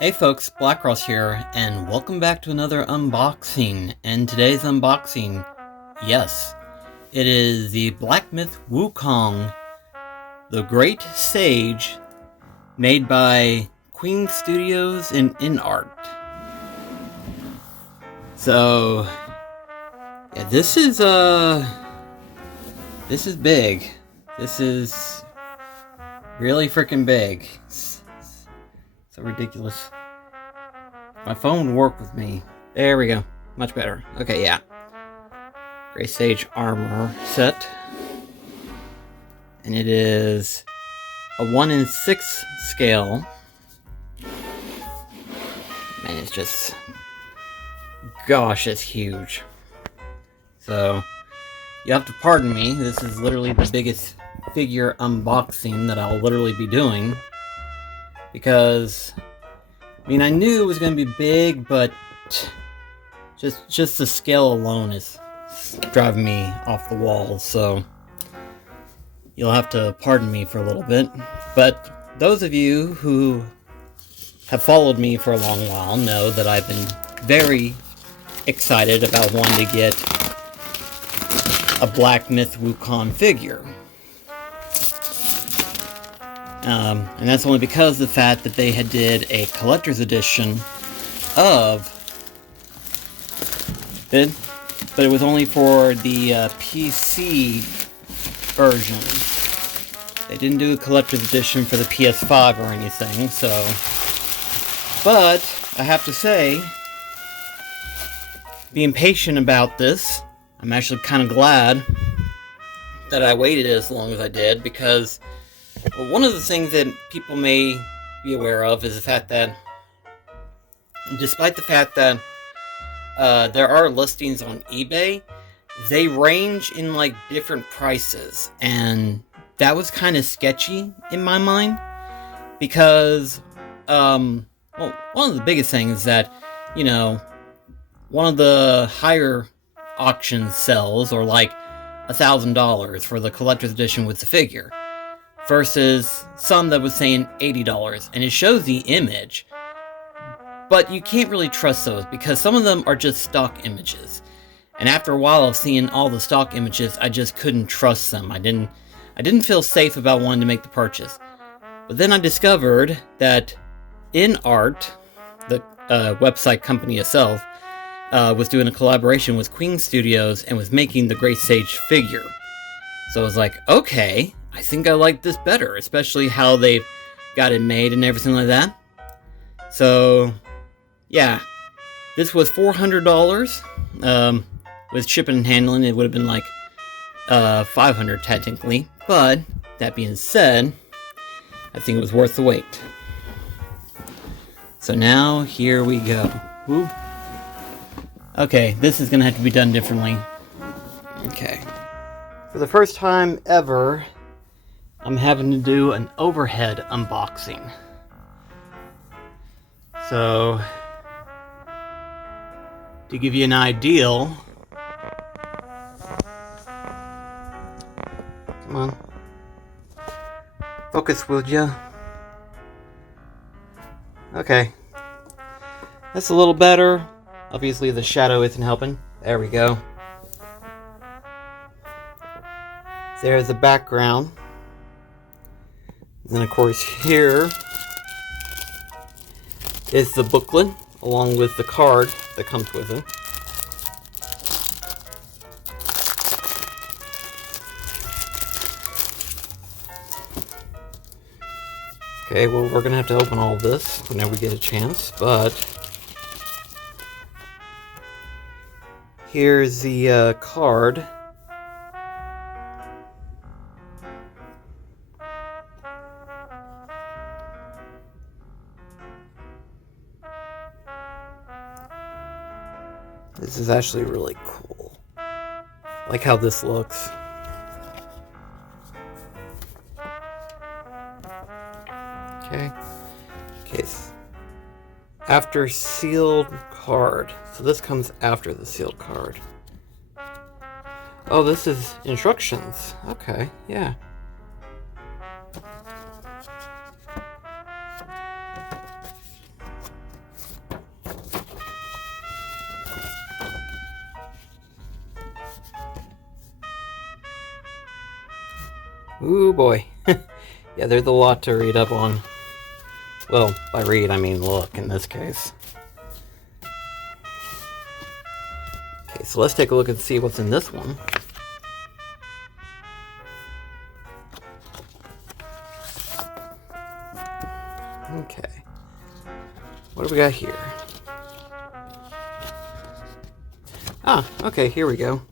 Hey folks, BlackCross here, and welcome back to another unboxing. And today's unboxing, yes, it is the Black Myth Wukong, the Great Sage, made by Queen Studios and Inart. So, yeah, this is big. This is really freaking big. So ridiculous. My phone would work with me. There we go. Much better. Okay, yeah. Gray Sage armor set. And it is a 1/6 scale. Man, it's just... Gosh, it's huge. So, you have to pardon me. This is literally the biggest figure unboxing that I'll literally be doing. Because, I mean, I knew it was going to be big, but just the scale alone is driving me off the walls, so you'll have to pardon me for a little bit. But those of you who have followed me for a long while know that I've been very excited about wanting to get a Black Myth Wukong figure. And that's only because of the fact that they had did a collector's edition of it, but it was only for the PC version. They didn't do a collector's edition for the PS5 or anything, so... But, I have to say, being patient about this, I'm actually kind of glad that I waited as long as I did, because... Well, one of the things that people may be aware of is the fact that, despite the fact that there are listings on eBay, they range in like different prices, and that was kind of sketchy in my mind, because, well, one of the biggest things is that, you know, one of the higher auction sells are like $1,000 for the collector's edition with the figure, versus some that was saying $80, and it shows the image, but you can't really trust those because some of them are just stock images, and after a while of seeing all the stock images, I just couldn't trust them. I didn't feel safe about wanting to make the purchase. But then I discovered that Inart, the website company itself, was doing a collaboration with Queen Studios and was making the Great Sage figure. So I was like, okay, I think I like this better, especially how they got it made and everything like that. So, yeah, this was $400. With shipping and handling, it would have been like $500 technically. But that being said, I think it was worth the wait. So now here we go. Woo. Okay, this is gonna have to be done differently. Okay, for the first time ever, I'm having to do an overhead unboxing. So, to give you an idea, come on, focus, will ya? Okay, that's a little better. Obviously the shadow isn't helping. There we go. There's the background. And then of course here is the booklet along with the card that comes with it. Okay, well, we're gonna have to open all of this whenever we get a chance, but here's the card. This is actually really cool. I like how this looks. Okay. Case. After sealed card. So this comes after the sealed card. Oh, this is instructions. Okay, yeah. Ooh boy. Yeah, there's a lot to read up on. Well, by read, I mean look in this case. Okay, so let's take a look and see what's in this one. Okay. What do we got here? Ah, okay, here we go.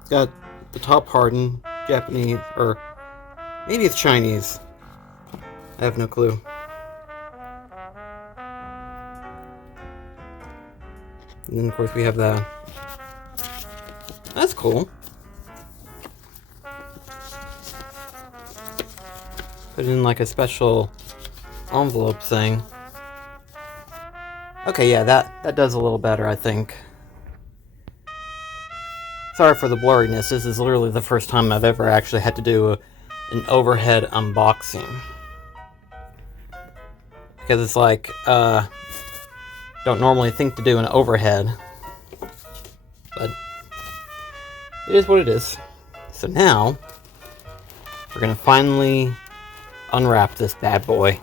It's got the top hardened Japanese, or maybe it's Chinese. I have no clue. And then, of course, we have that. That's cool. Put in like a special envelope thing. Okay, yeah, that does a little better, I think. Sorry for the blurriness. This is literally the first time I've ever actually had to do an overhead unboxing. Because it's like, don't normally think to do an overhead. But it is what it is. So now, we're gonna finally unwrap this bad boy.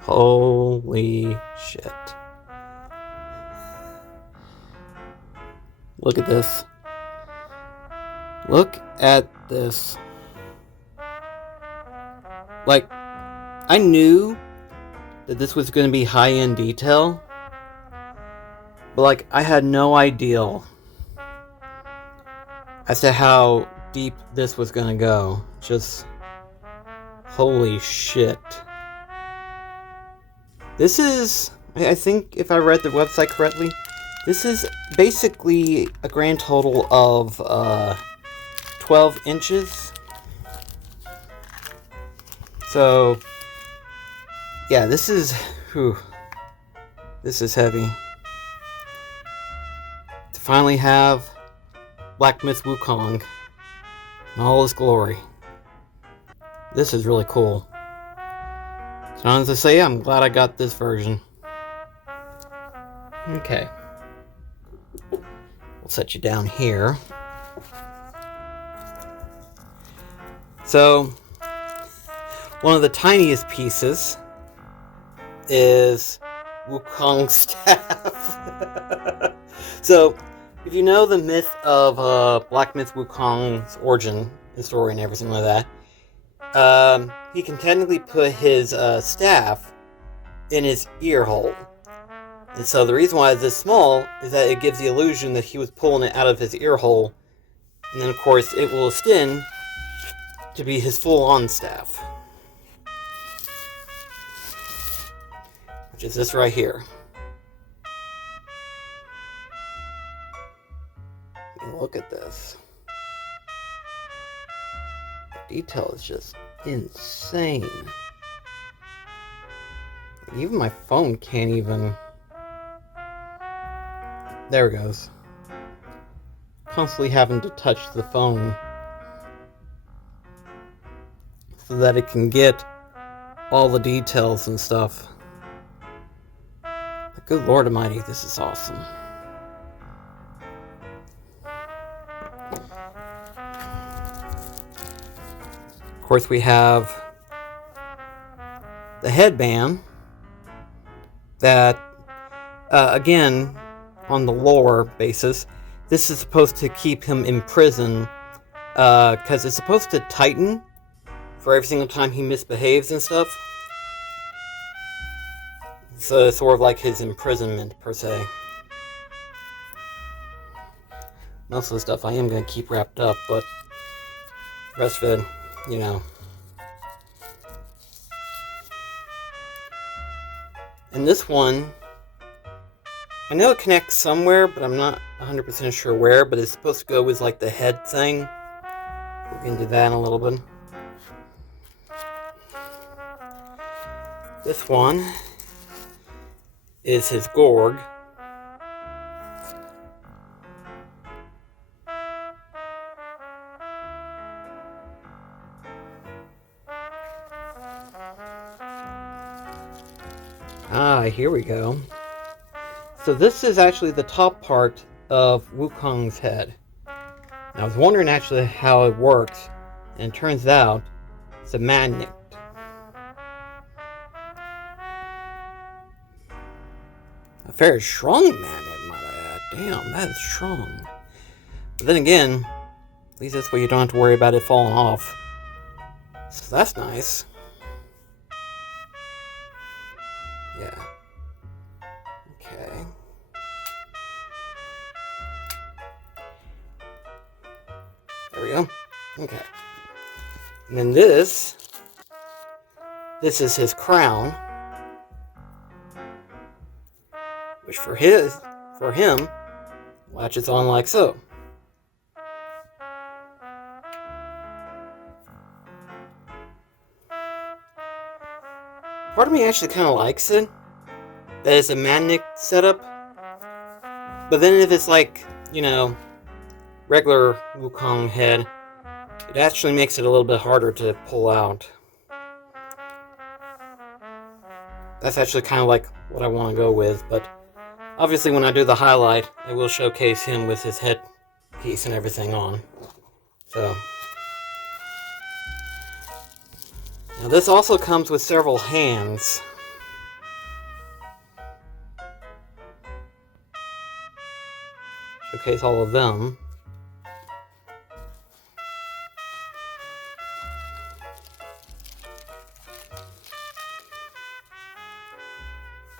Holy shit. Look at this. Look at this. Like, I knew that this was going to be high-end detail, but like, I had no idea as to how deep this was going to go. Just, holy shit. This is, I think if I read the website correctly, this is basically a grand total of 12 inches. So, yeah, this is, this is heavy. To finally have Black Myth Wukong in all his glory. This is really cool. So as I say, I'm glad I got this version. Okay. We'll set you down here. So, one of the tiniest pieces is Wukong's staff. So, if you know the myth of Black Myth Wukong's origin and story and everything like that, he can technically put his staff in his ear hole. And so the reason why it's this small is that it gives the illusion that he was pulling it out of his ear hole. And then, of course, it will extend to be his full-on staff. Which is this right here. And look at this. The detail is just insane. Even my phone can't even... There it goes. Constantly having to touch the phone so that it can get all the details and stuff. But good Lord Almighty, this is awesome. Of course, we have the headband that, again, on the lore basis, this is supposed to keep him in prison, because it's supposed to tighten for every single time he misbehaves and stuff. So it's sort of like his imprisonment, per se. Most of the stuff I am going to keep wrapped up, but the rest of it, you know. And this one, I know it connects somewhere, but I'm not 100% sure where, but it's supposed to go with like the head thing. We're going to do that in a little bit. This one is his Gorg. Ah, here we go. So this is actually the top part of Wukong's head. I was wondering actually how it works, and it turns out it's a magnet. A very strong magnet, might I add. Damn, that is strong. But then again, at least this way you don't have to worry about it falling off. So that's nice. Yeah. Okay. There we go. Okay. And then this is his crown, which for him, latches on like so. Part of me actually kind of likes it, that it's a magnet setup, but then if it's like, you know, regular Wukong head, it actually makes it a little bit harder to pull out. That's actually kind of like what I want to go with, but obviously when I do the highlight, I will showcase him with his headpiece and everything on. So, now this also comes with several hands. Showcase all of them.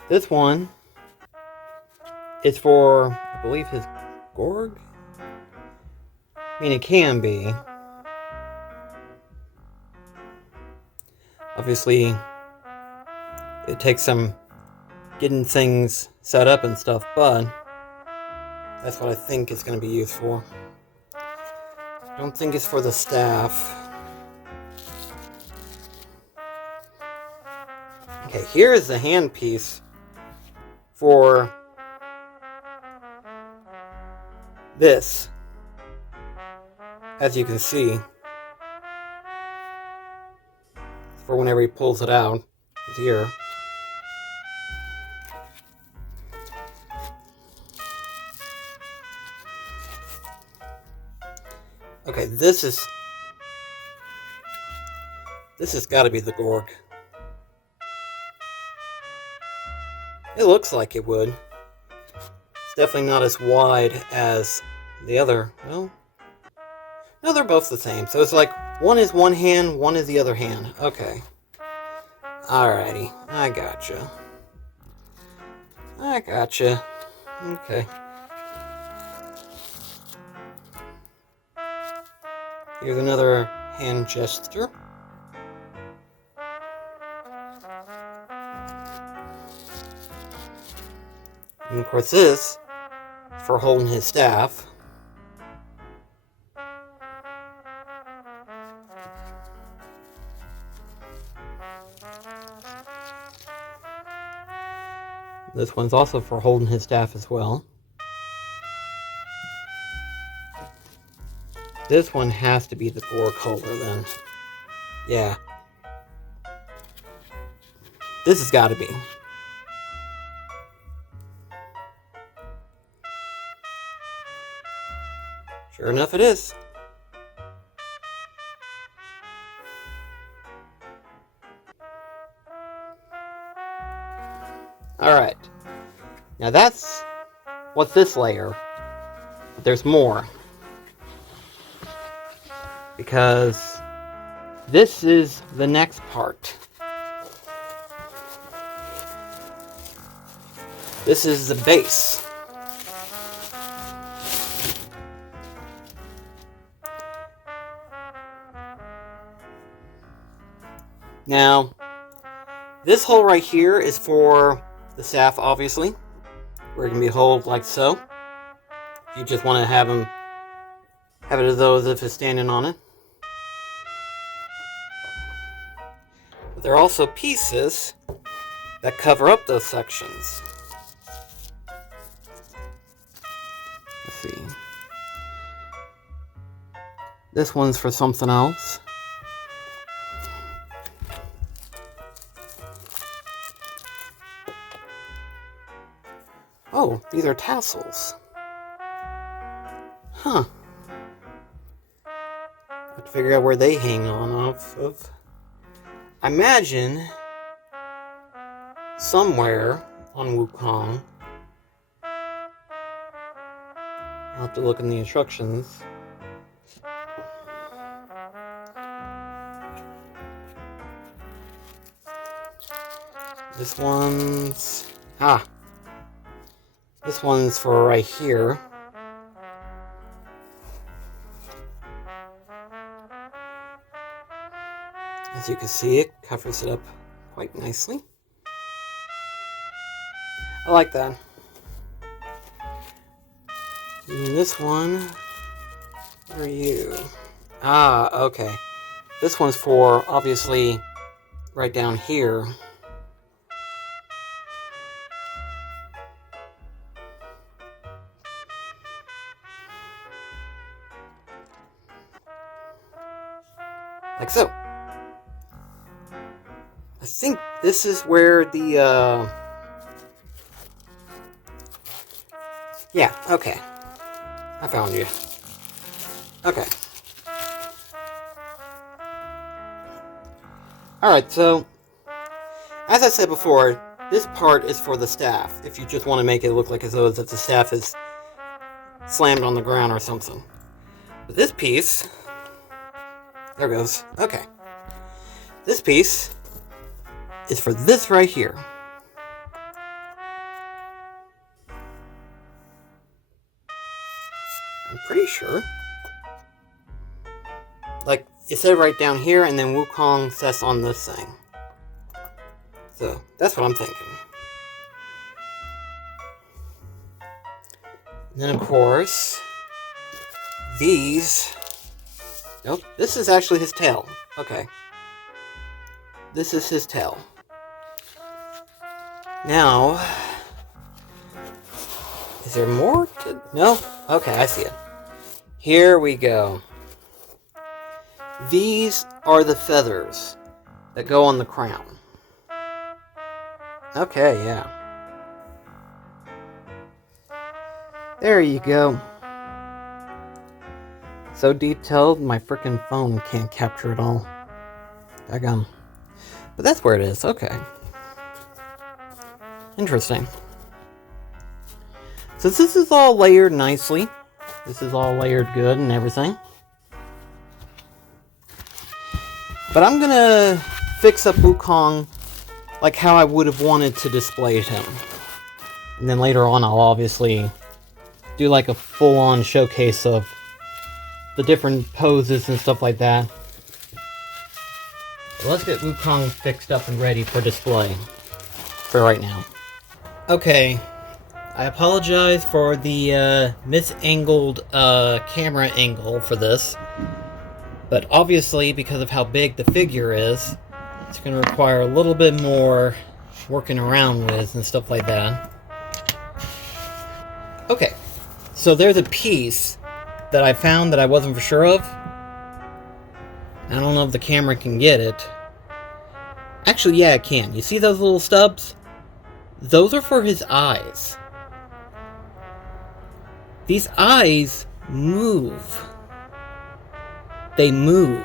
This one is for, I believe, his Gorg? I mean, it can be. Obviously, it takes some getting things set up and stuff, but that's what I think it's going to be used for. I don't think it's for the staff. Okay, here is the handpiece for this. As you can see, for whenever he pulls it out, his ear. Okay, this has got to be the Gorg. It looks like it would. It's definitely not as wide as the other. Well, no, they're both the same. So it's like one is one hand, one is the other hand. Okay. Alrighty. I gotcha. Okay. Here's another hand gesture. And of course this, for holding his staff. This one's also for holding his staff as well. This one has to be the Gorg holder then. Yeah. This has got to be. Sure enough, it is. Alright. Now that's what's this layer. But there's more. Because this is the next part. This is the base. Now, this hole right here is for the staff, obviously, where it can be held like so. If you just want to have it as though as if it's standing on it. But there are also pieces that cover up those sections. Let's see. This one's for something else. These are tassels. Huh. I have to figure out where they hang on off of. I imagine somewhere on Wukong. I'll have to look in the instructions. This one's... This one's for right here. As you can see, it covers it up quite nicely. I like that. And this one, where are you? Okay. This one's for, obviously, right down here. Like so. I think this is where the, yeah, okay. I found you. Okay. Alright, so, as I said before, this part is for the staff, if you just want to make it look like as though if the staff is slammed on the ground or something. But this piece, there goes, okay. This piece is for this right here. I'm pretty sure. Like, it said right down here, and then Wukong says on this thing. So, that's what I'm thinking. And then, of course, these... Nope, this is actually his tail. Okay. This is his tail. Now... Is there more to... No? Okay, I see it. Here we go. These are the feathers that go on the crown. Okay, yeah. There you go. So detailed, my frickin' phone can't capture it all. Daggum. But that's where it is, okay. Interesting. So this is all layered nicely. This is all layered good and everything. But I'm gonna fix up Wukong like how I would have wanted to display him. And then later on I'll obviously do like a full-on showcase of the different poses and stuff like that. But let's get Wukong fixed up and ready for display for right now. Okay, I apologize for the misangled camera angle for this. But obviously, because of how big the figure is, it's going to require a little bit more working around with and stuff like that. Okay, so there's a piece that I found that I wasn't for sure of. I don't know if the camera can get it. Actually, yeah, it can. You see those little stubs? Those are for his eyes. These eyes move. They move.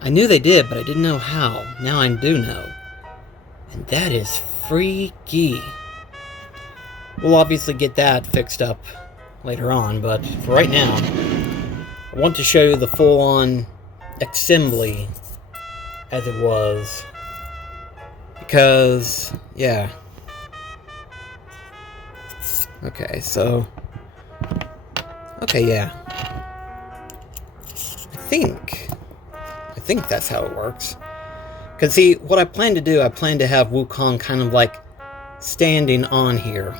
I knew they did, but I didn't know how. Now I do know. And that is freaky. We'll obviously get that fixed up later on, but for right now, I want to show you the full-on assembly as it was. Because, yeah. Okay, so... Okay, yeah. I think that's how it works. Because, see, what I plan to do, I plan to have Wukong kind of like standing on here.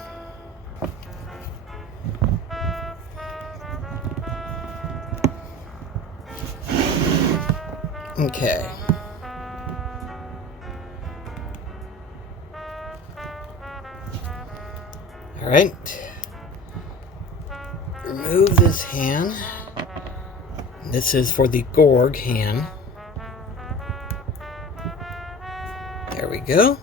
Okay. Alright. Remove this hand. This is for the Gorg hand. There we go.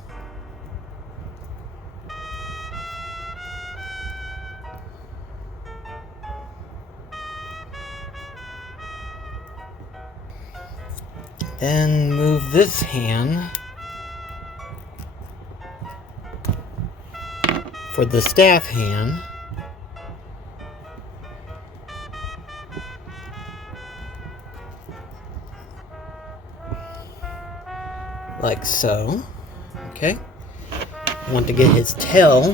Then move this hand for the staff hand. Like so. Okay. I want to get his tail.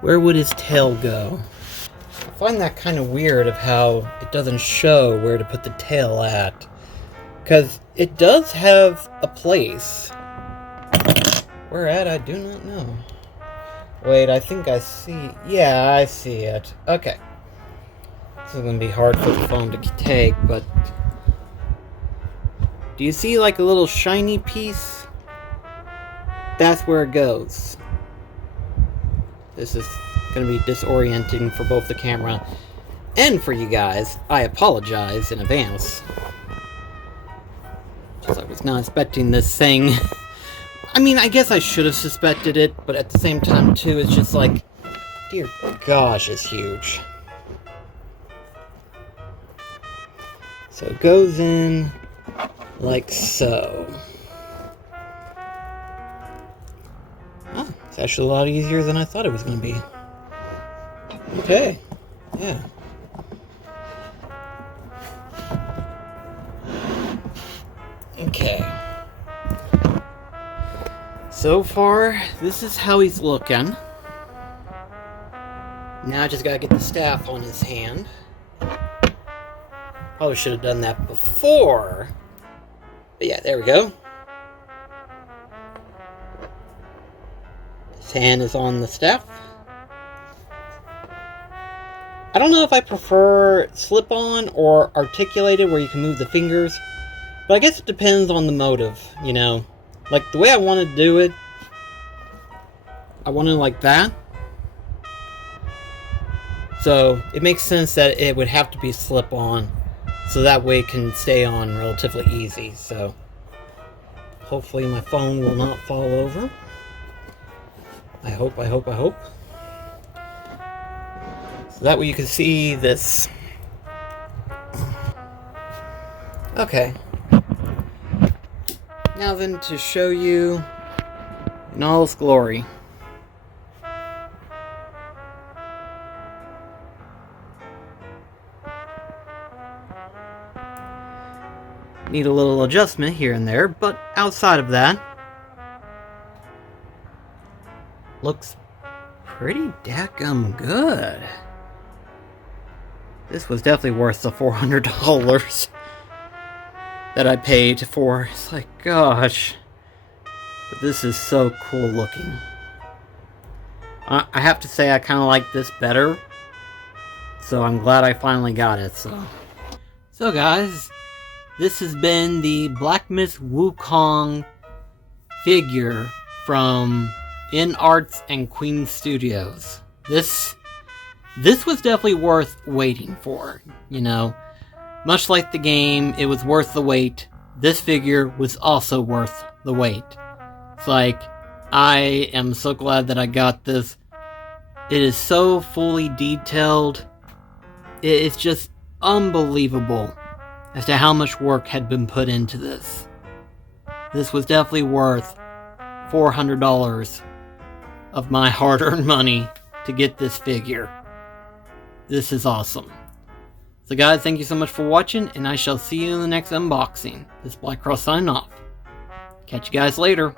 Where would his tail go? I find that kind of weird of how it doesn't show where to put the tail at. Because it does have a place. Where at, I do not know. Wait, I think I see... Yeah, I see it. Okay. This is going to be hard for the phone to take, but... Do you see like a little shiny piece? That's where it goes. This is going to be disorienting for both the camera and for you guys. I apologize in advance. Because I was not expecting this thing. I mean, I guess I should have suspected it, but at the same time, too, it's just like, dear gosh, it's huge. So it goes in like so. Oh, it's actually a lot easier than I thought it was going to be. Okay, yeah. Okay. So far, this is how he's looking. Now I just gotta get the staff on his hand. Probably should have done that before. But yeah, there we go. His hand is on the staff. I don't know if I prefer slip-on or articulated where you can move the fingers. But I guess it depends on the motive, you know. Like, the way I want to do it, I want it like that. So, it makes sense that it would have to be slip-on. So that way it can stay on relatively easy. So, hopefully my phone will not fall over. I hope. So that way you can see this. Okay. Now then, to show you in all its glory. Need a little adjustment here and there, but outside of that, looks pretty dadgum good. This was definitely worth the $400 that I paid for. It's like, gosh. But this is so cool looking. I have to say I kind of like this better. So I'm glad I finally got it. So guys, this has been the Black Myth Wukong figure from Inart and Queen Studios. This was definitely worth waiting for, you know. Much like the game, it was worth the wait. This figure was also worth the wait. It's like, I am so glad that I got this. It is so fully detailed. It's just unbelievable as to how much work had been put into this. This was definitely worth $400 of my hard-earned money to get this figure. This is awesome. So guys, thank you so much for watching, and I shall see you in the next unboxing. This is BlackCross signing off. Catch you guys later.